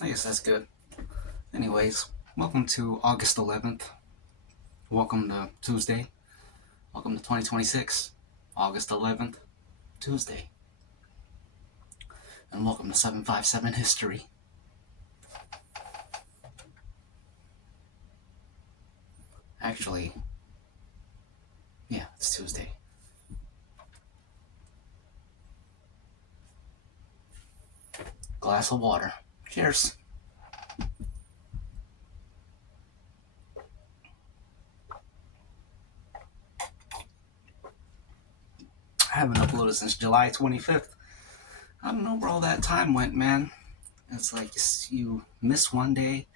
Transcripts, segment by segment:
I guess that's good. Anyways, welcome to August 11th. Welcome to Tuesday. Welcome to 2026. August 11th, Tuesday. And welcome to 757 History. Actually, yeah, it's Tuesday. Glass of water. Cheers. I haven't uploaded since July 25th. I don't know where all that time went, man. It's like you miss one day,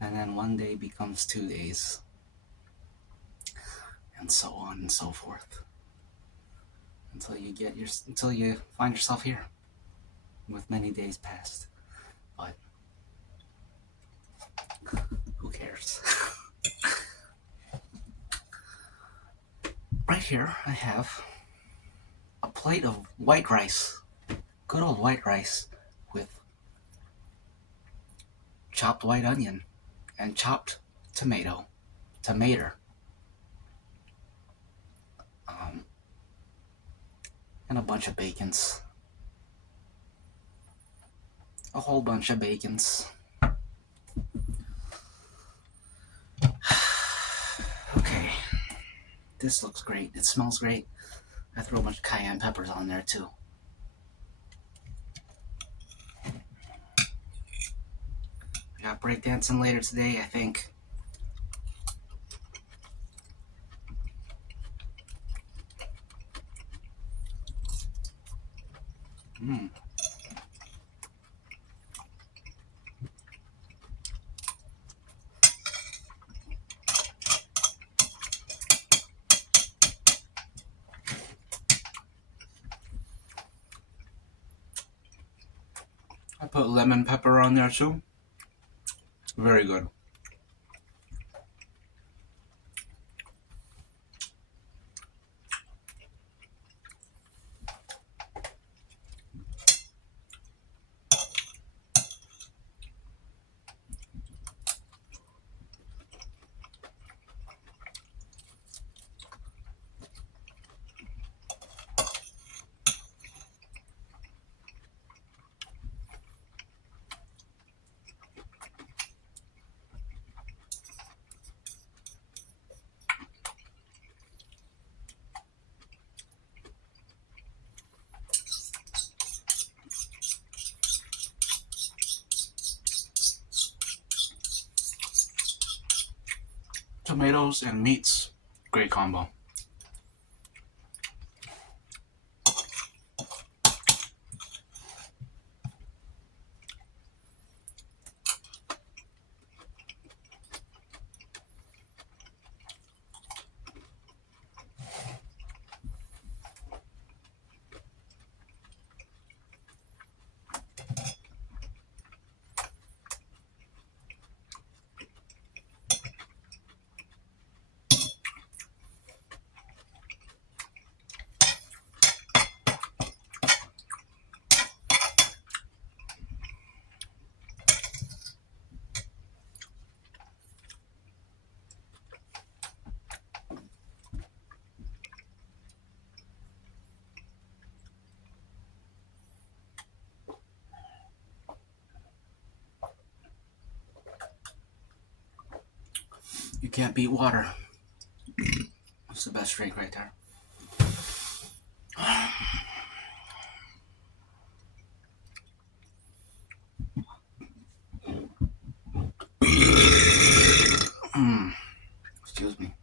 and then one day becomes 2 days, and so on and so forth, until you find yourself here, with many days past. But who cares? Right here, I have a plate of white rice, good old white rice, with chopped white onion and chopped tomato, um, and a bunch of bacons, a whole bunch of bacons. Okay, this looks great. It smells great. I threw a bunch of cayenne peppers on there too. I got breakdancing later today, I think. Mmm. I put lemon pepper on there too. Very good. Tomatoes and meats, great combo. You can't beat water. It's the best drink right there. Excuse me.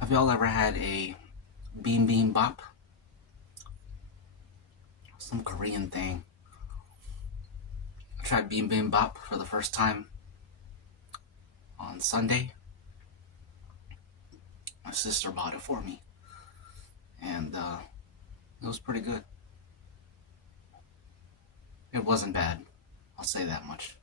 Have y'all ever had a beam bop? Some Korean thing. I tried beam bop for the first time on Sunday. My sister bought it for me, and it was pretty good. It wasn't bad, I'll say that much.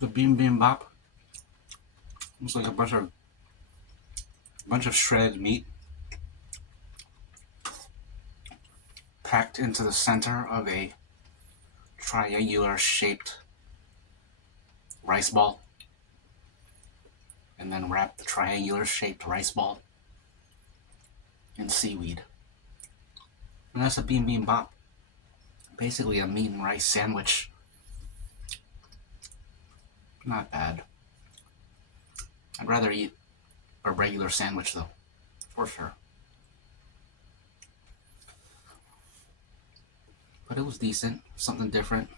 The bibimbap. It's like a bunch of shredded meat packed into the center of a triangular shaped rice ball, and then wrap the triangular shaped rice ball in seaweed. And that's a bibimbap. Basically a meat and rice sandwich. Not bad. I'd rather eat a regular sandwich though, for sure. But it was decent. Something different.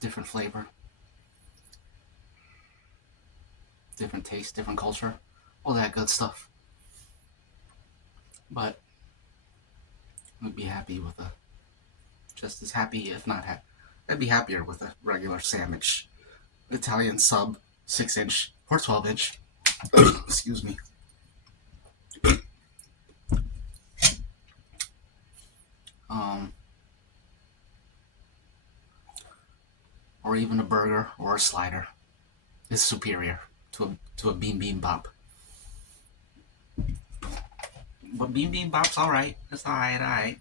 Different flavor. Different taste, different culture. All that good stuff. But I'd be happy with just as happy, if not happy. I'd be happier with a regular sandwich. Italian sub, 6-inch or 12-inch. Excuse me. Or even a burger or a slider is superior to a bibimbap. But bibimbap's alright. It's alright.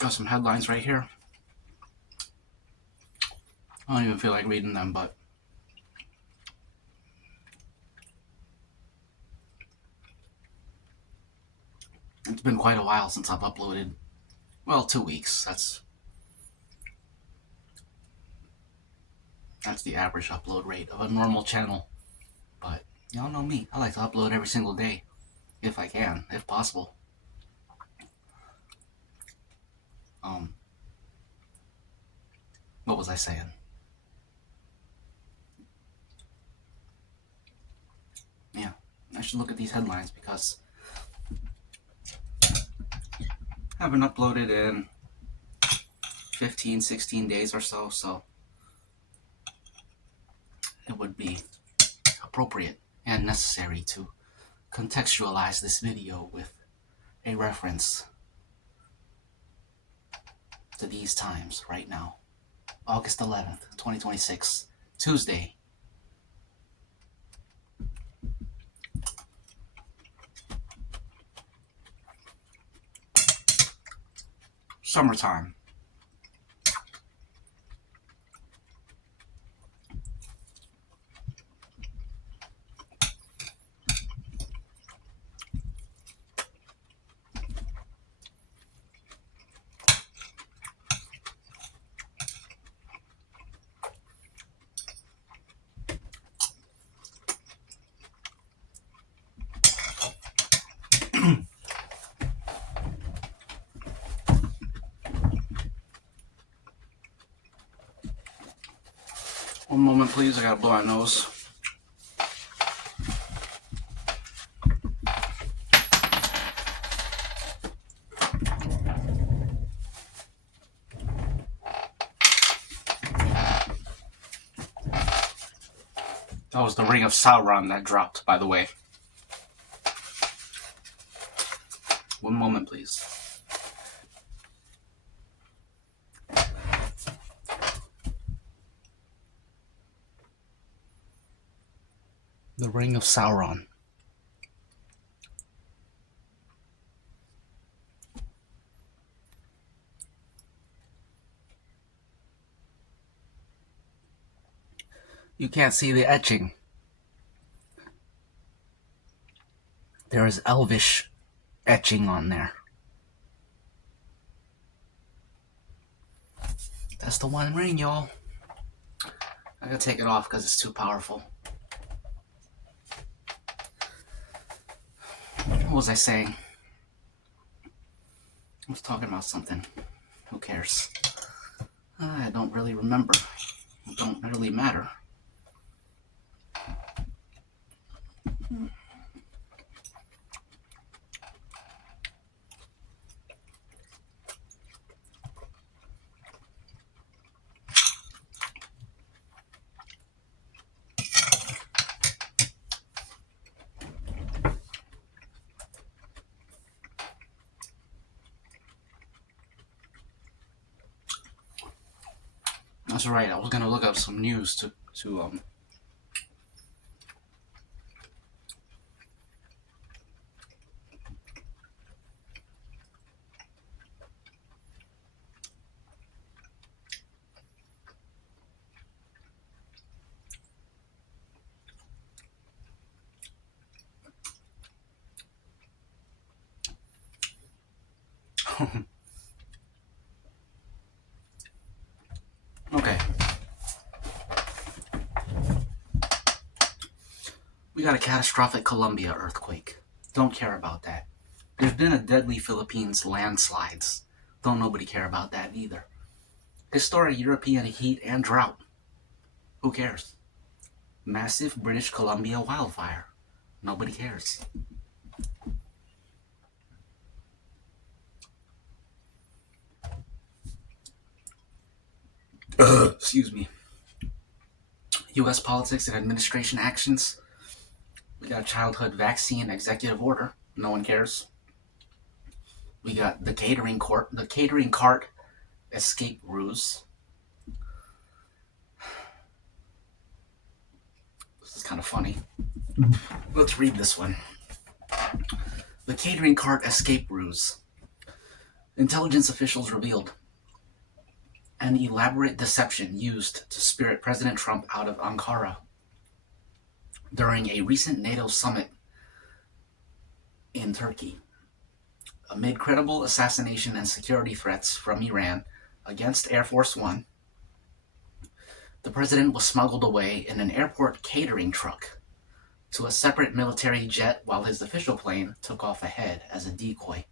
Got some headlines right here. I don't even feel like reading them, but it's been quite a while since I've uploaded. Well, 2 weeks. That's the average upload rate of a normal channel. But y'all know me. I like to upload every single day, if I can, if possible. What was I saying? Yeah, I should look at these headlines because I haven't uploaded in 15, 16 days or so, so it would be appropriate and necessary to contextualize this video with a reference to these times right now. August 11th, 2026, Tuesday. Summertime. One moment, please. I gotta blow my nose. That was the ring of Sauron that dropped, by the way. One moment, please. The ring of Sauron. You can't see the etching. There is elvish etching on there. That's the one ring, y'all. I gotta take it off because it's too powerful. was I saying? I was talking about something. Who cares? I don't really remember. It don't really matter. That's right. I was gonna look up some news to Okay. We got a catastrophic Colombia earthquake. Don't care about that. There's been a deadly Philippines landslides. Don't nobody care about that either. Historic European heat and drought. Who cares? Massive British Columbia wildfire. Nobody cares. Excuse me. U.S. politics and administration actions. We got childhood vaccine executive order. No one cares. We got the catering cart escape ruse. This is kind of funny. Let's read this one. The catering cart escape ruse. Intelligence officials revealed an elaborate deception used to spirit President Trump out of Ankara during a recent NATO summit in Turkey. Amid credible assassination and security threats from Iran against Air Force One, the president was smuggled away in an airport catering truck to a separate military jet while his official plane took off ahead as a decoy.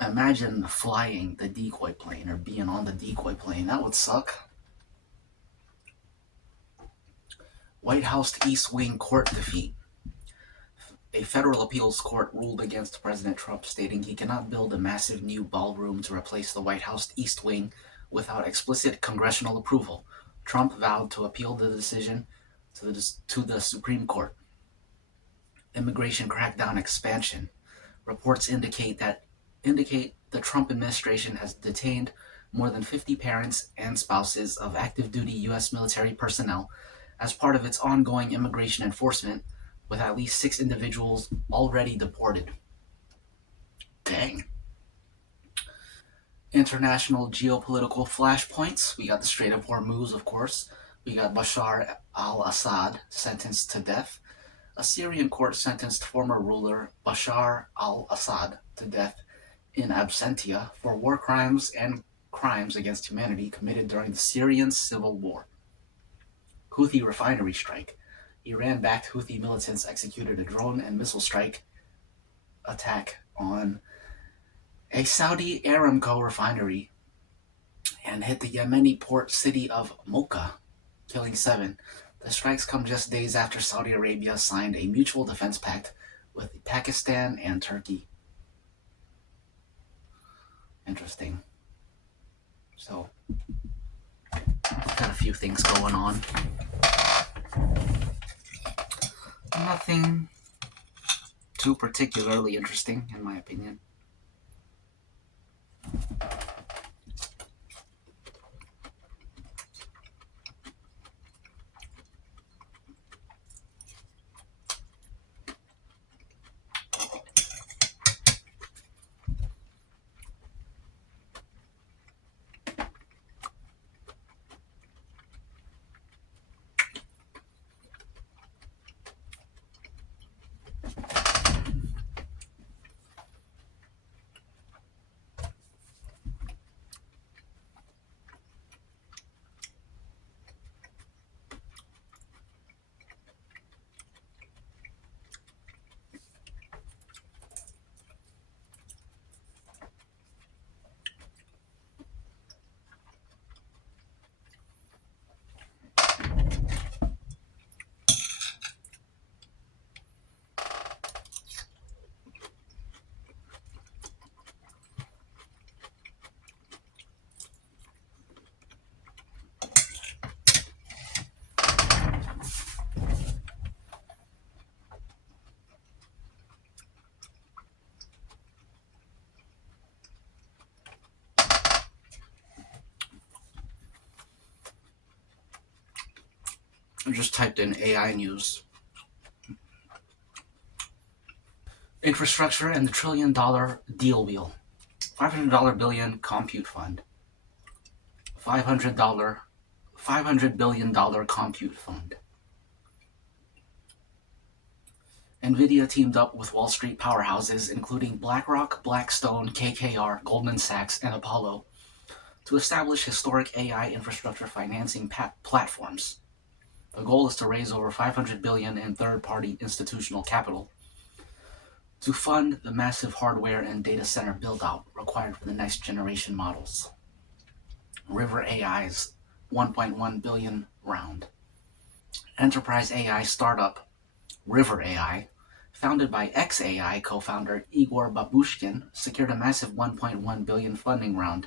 Imagine flying the decoy plane or being on the decoy plane. That would suck. White House East Wing court defeat. A federal appeals court ruled against President Trump, stating he cannot build a massive new ballroom to replace the White House East Wing without explicit congressional approval. Trump vowed to appeal the decision to the Supreme Court. Immigration crackdown expansion. Reports indicate the Trump administration has detained more than 50 parents and spouses of active duty U.S. military personnel as part of its ongoing immigration enforcement, with at least 6 individuals already deported. Dang. International geopolitical flashpoints. We got the Strait of Hormuz, of course. We got Bashar al-Assad sentenced to death. A Syrian court sentenced former ruler Bashar al-Assad to death in absentia for war crimes and crimes against humanity committed during the Syrian civil war. Houthi refinery strike. Iran-backed Houthi militants executed a drone and missile strike attack on a Saudi Aramco refinery and hit the Yemeni port city of Mocha, killing 7. The strikes come just days after Saudi Arabia signed a mutual defense pact with Pakistan and Turkey. Interesting. So, got a few things going on. Nothing too particularly interesting, in my opinion. I just typed in AI news. Infrastructure and the $1 trillion deal wheel. $500 billion compute fund. $500 billion compute fund. NVIDIA teamed up with Wall Street powerhouses, including BlackRock, Blackstone, KKR, Goldman Sachs, and Apollo, to establish historic AI infrastructure financing platforms. The goal is to raise over $500 billion in third-party institutional capital to fund the massive hardware and data center build-out required for the next generation models. River AI's $1.1 billion round. Enterprise AI startup River AI, founded by XAI co-founder Igor Babushkin, secured a massive $1.1 billion funding round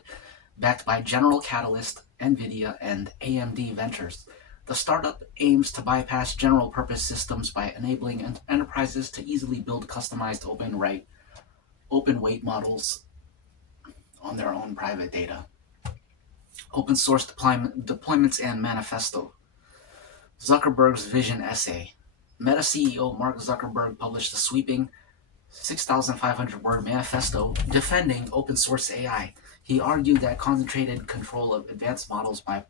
backed by General Catalyst, NVIDIA, and AMD Ventures. The startup aims to bypass general-purpose systems by enabling enterprises to easily build customized open-weight models on their own private data. Open source deployments and manifesto. Zuckerberg's vision essay. Meta CEO Mark Zuckerberg published a sweeping 6,500-word manifesto defending open source AI. He argued that concentrated control of advanced models by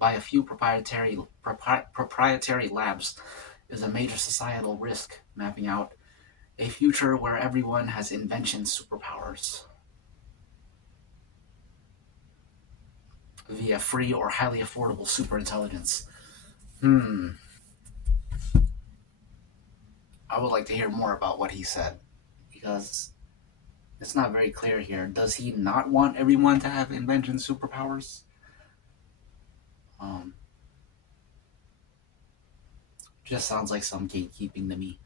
a few proprietary labs is a major societal risk, mapping out a future where everyone has invention superpowers via free or highly affordable superintelligence. I would like to hear more about what he said, because it's not very clear here. Does he not want everyone to have invention superpowers? Just sounds like some gatekeeping to me.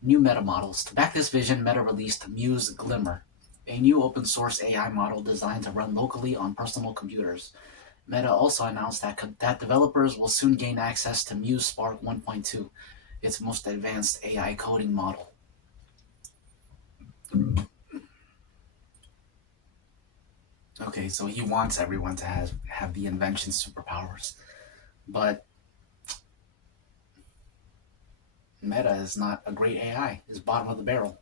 New Meta models. To back this vision, Meta released Muse Glimmer, a new open source AI model designed to run locally on personal computers. Meta also announced that developers will soon gain access to Muse Spark 1.2, its most advanced AI coding model. Okay, so he wants everyone to have the invention superpowers, but Meta is not a great AI. It's bottom of the barrel.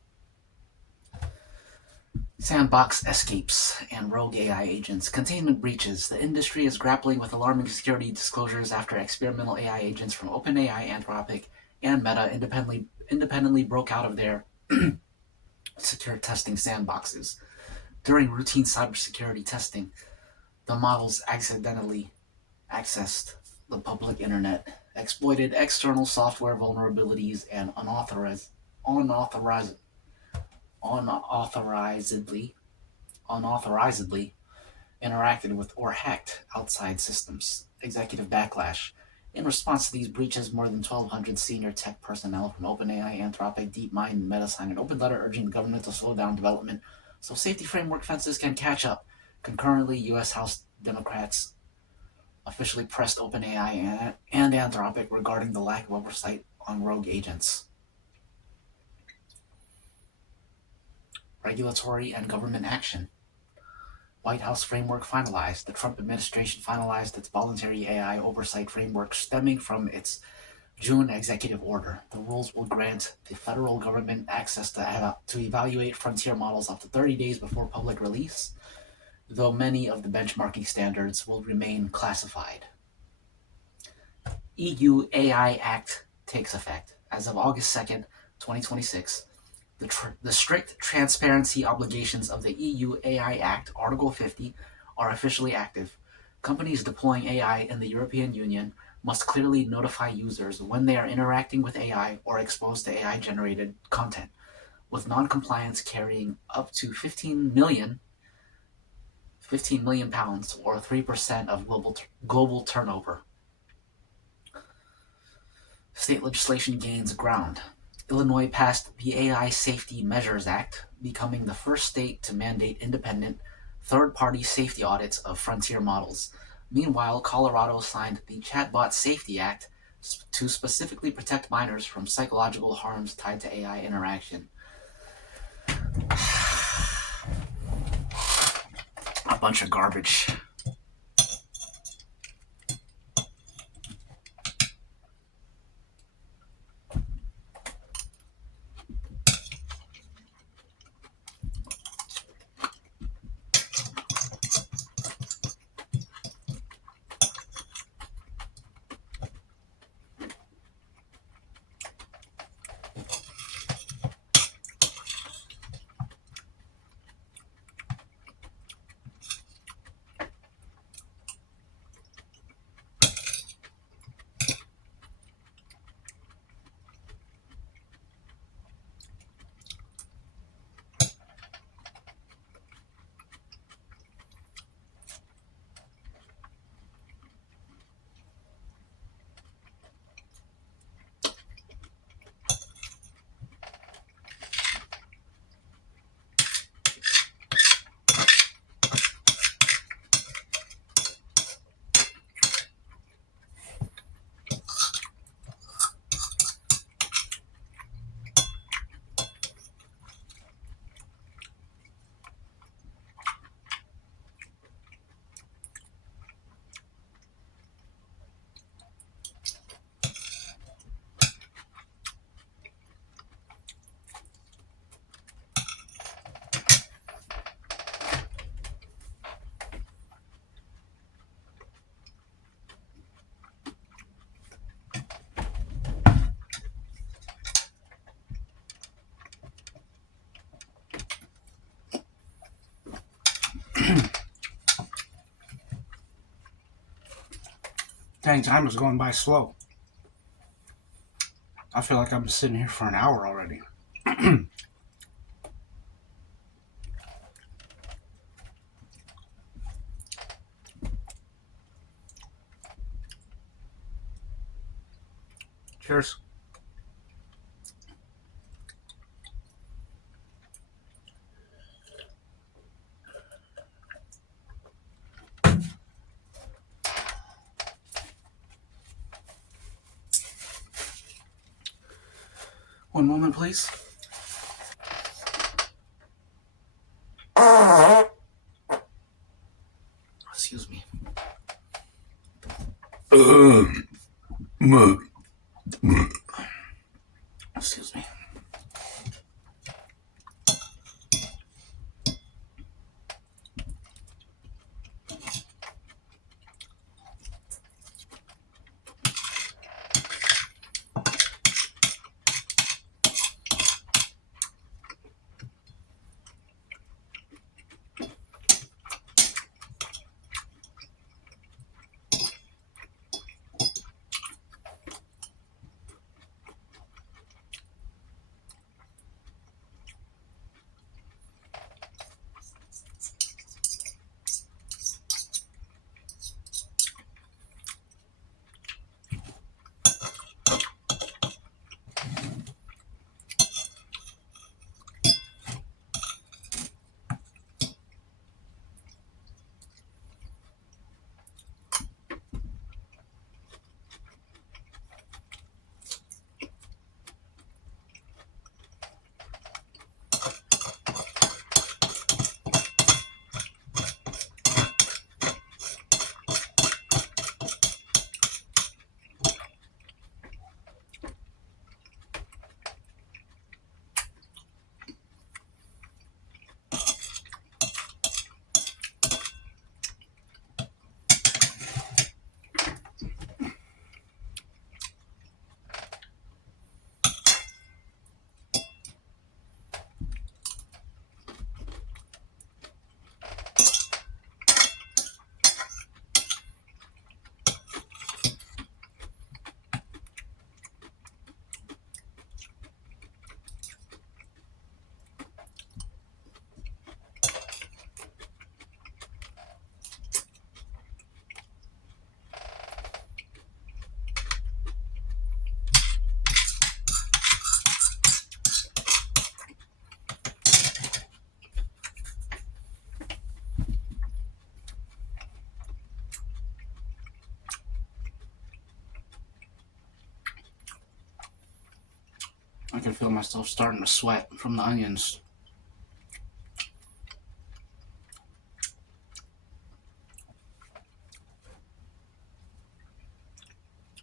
Sandbox escapes and rogue AI agents. Containment breaches. The industry is grappling with alarming security disclosures after experimental AI agents from OpenAI, Anthropic, and Meta independently broke out of their secure testing sandboxes. During routine cybersecurity testing, the models accidentally accessed the public internet, exploited external software vulnerabilities, and unauthorizedly interacted with or hacked outside systems. Executive backlash. In response to these breaches, more than 1,200 senior tech personnel from OpenAI, Anthropic, DeepMind, and Meta signed an open letter urging the government to slow down development so safety framework fences can catch up. Concurrently, U.S. House Democrats officially pressed OpenAI and Anthropic regarding the lack of oversight on rogue agents. Regulatory and government action. White House framework finalized. The Trump administration finalized its voluntary AI oversight framework stemming from its June executive order. The rules will grant the federal government access to evaluate frontier models up to 30 days before public release, though many of the benchmarking standards will remain classified. EU AI Act takes effect. As of August 2nd, 2026, the strict transparency obligations of the EU AI Act, Article 50, are officially active. Companies deploying AI in the European Union must clearly notify users when they are interacting with AI or exposed to AI-generated content, with non-compliance carrying up to 15 million pounds, or 3% of global turnover. State legislation gains ground. Illinois passed the AI Safety Measures Act, becoming the first state to mandate independent, third-party safety audits of frontier models. Meanwhile, Colorado signed the Chatbot Safety Act to specifically protect minors from psychological harms tied to AI interaction. A bunch of garbage. Dang, time is going by slow. I feel like I've been sitting here for an hour already. Cheers. One moment, please. Excuse me. Excuse me. I can feel myself starting to sweat from the onions.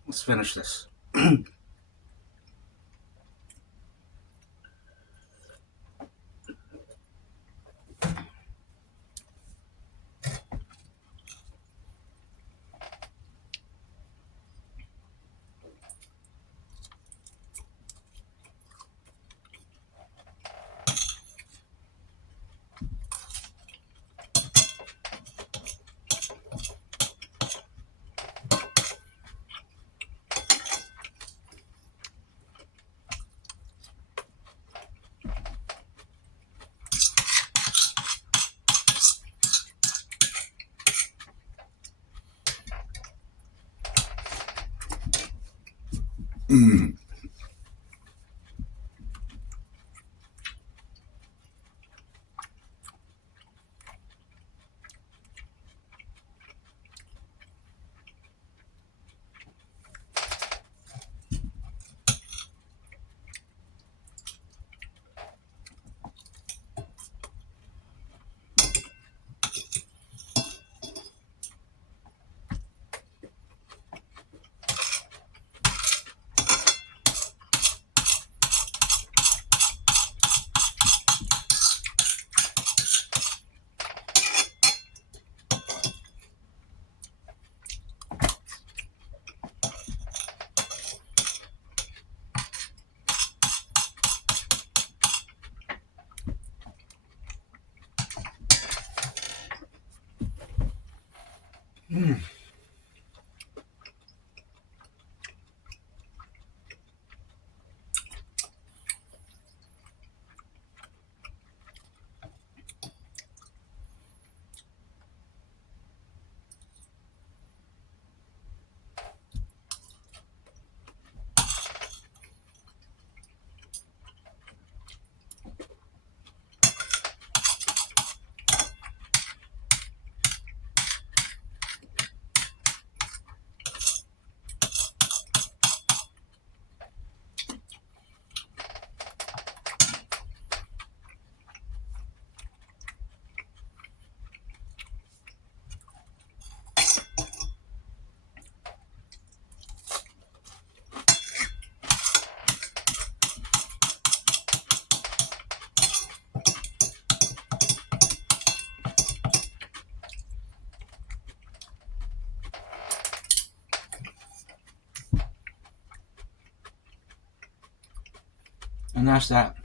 Let's finish this. And that's that.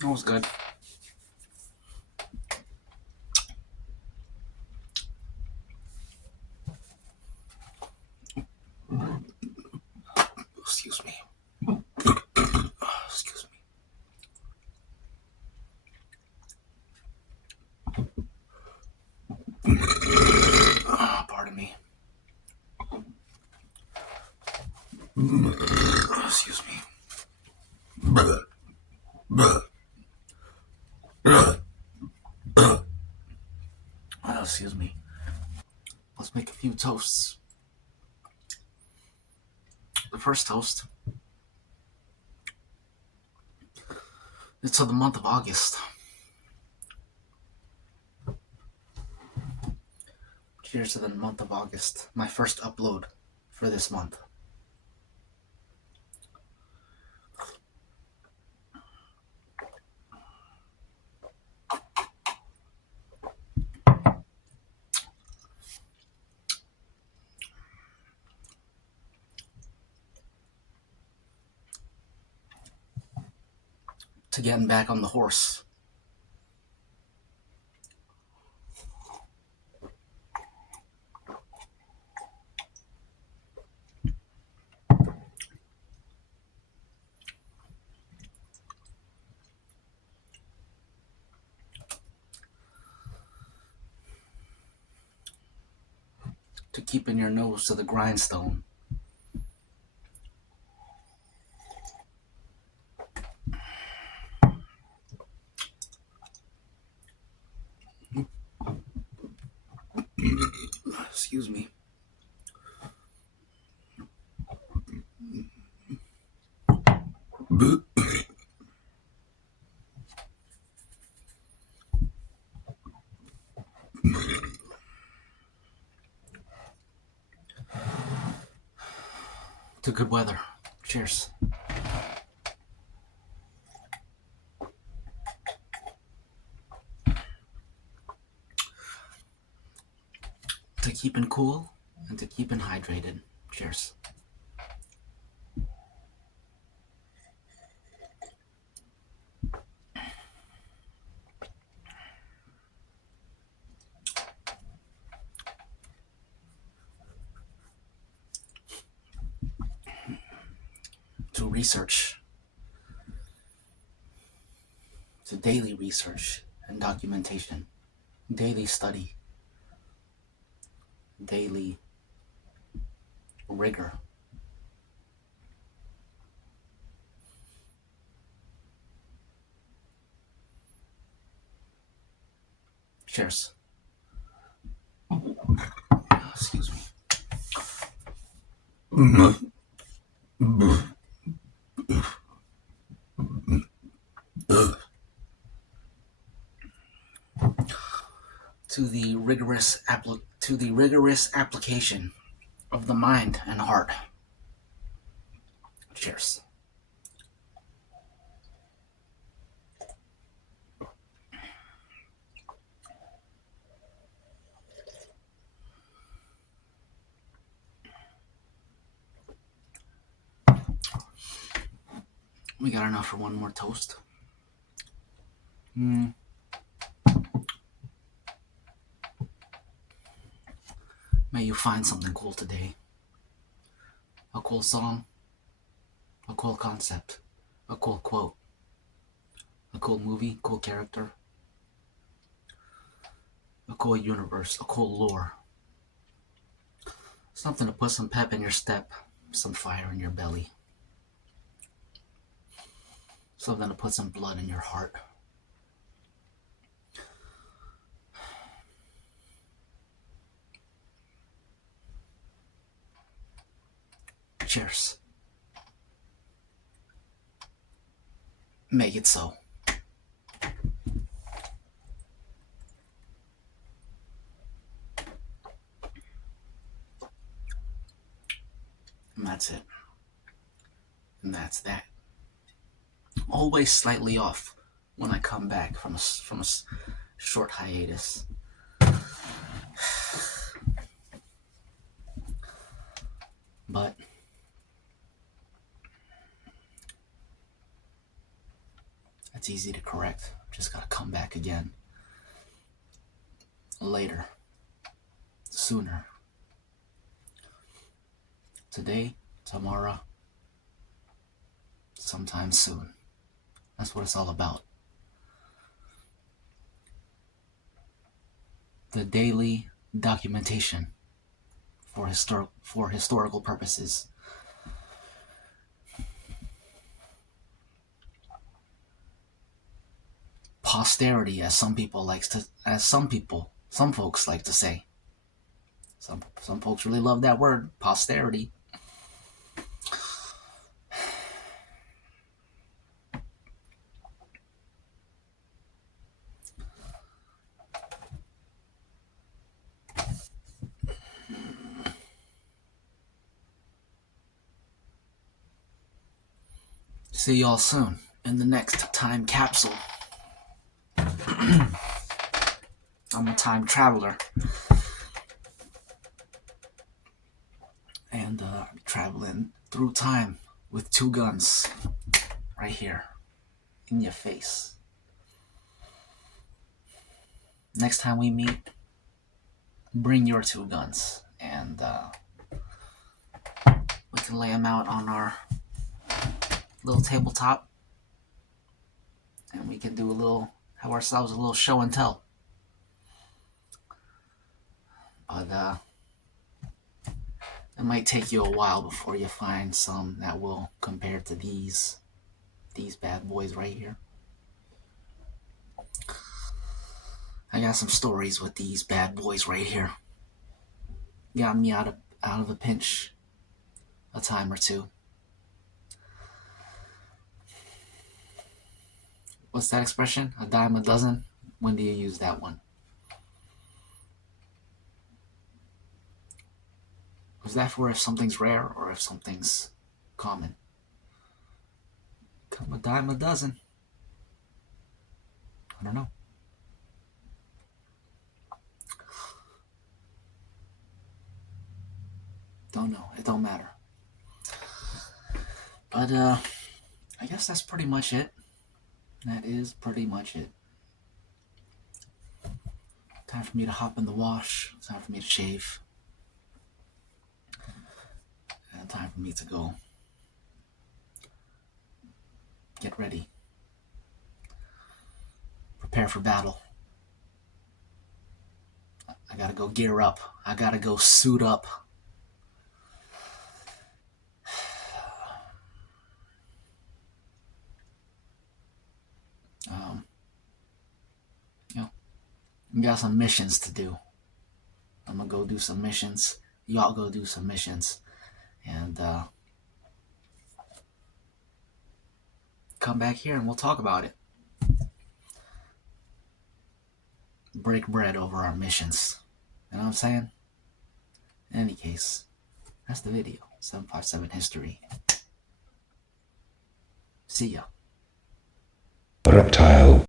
That was good. Excuse me. Excuse me. Pardon me. Excuse me. Excuse me. Let's make a few toasts. The first toast is to the month of August. Cheers to the month of August. My first upload for this month. To getting back on the horse. To keeping your nose to the grindstone. Excuse me. To good weather. Cheers. To keeping cool and to keeping hydrated. Cheers. To research. To daily research and documentation. Daily study. Daily rigor. Cheers. Excuse me. To the rigorous application of the mind and heart. Cheers. We got enough for one more toast. May you find something cool today. A cool song, a cool concept, a cool quote, a cool movie, cool character, a cool universe, a cool lore. Something to put some pep in your step, some fire in your belly. Something to put some blood in your heart. Cheers. Make it so. that's it. And that's that. Always slightly off when I come back from a short hiatus. But that's easy to correct. Just gotta come back again. Later. Sooner. Today, tomorrow, sometime soon. That's what it's all about. The daily documentation for historical purposes. Posterity, as some folks like to say. Some folks really love that word, posterity. See y'all soon in the next time capsule. I'm a time traveler. And I'm traveling through time with 2 guns right here in your face. Next time we meet, bring your 2 guns and we can lay them out on our little tabletop and we can have ourselves a little show and tell. But it might take you a while before you find some that will compare to these bad boys right here. I got some stories with these bad boys right here. Got me out of a pinch a time or 2. What's that expression? A dime a dozen? When do you use that one? Was that for if something's rare or if something's common? Come a dime a dozen. I don't know. Don't know. It don't matter. But I guess that's pretty much it. That is pretty much it. Time for me to hop in the wash. Time for me to shave. And time for me to go get ready. Prepare for battle. I gotta go gear up. I gotta go suit up. We got some missions to do. I'm gonna go do some missions. Y'all go do some missions. And come back here and we'll talk about it. Break bread over our missions. You know what I'm saying? In any case, that's the video. 757 History. See ya. Reptile.